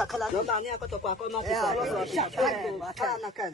Sakala. Lo mani ako to kwa ko ma kita. Sakala. Kana kan.